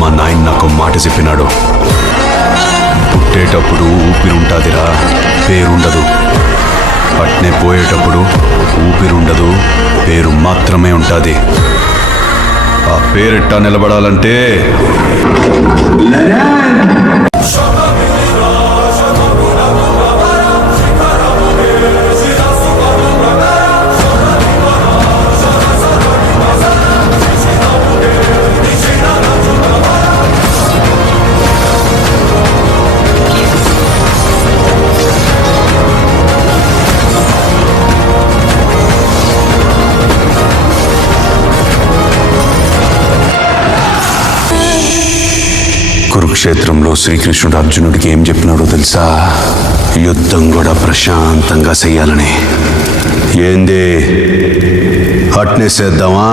మా నాయన నాకు మాట చెప్పినాడు, పుట్టేటప్పుడు ఊపిరుంటాదిరా, పేరుండదు. పట్నే పోయేటప్పుడు ఊపిరుండదు, పేరు మాత్రమే ఉంటుంది. ఆ పేరెట్టా నిలబడాలంటే కురుక్షేత్రంలో శ్రీకృష్ణుడు అర్జునుడికి ఏం చెప్పినాడో తెలుసా? యుద్ధం కూడా ప్రశాంతంగా చెయ్యాలని. ఏంది అట్నే చేద్దామా?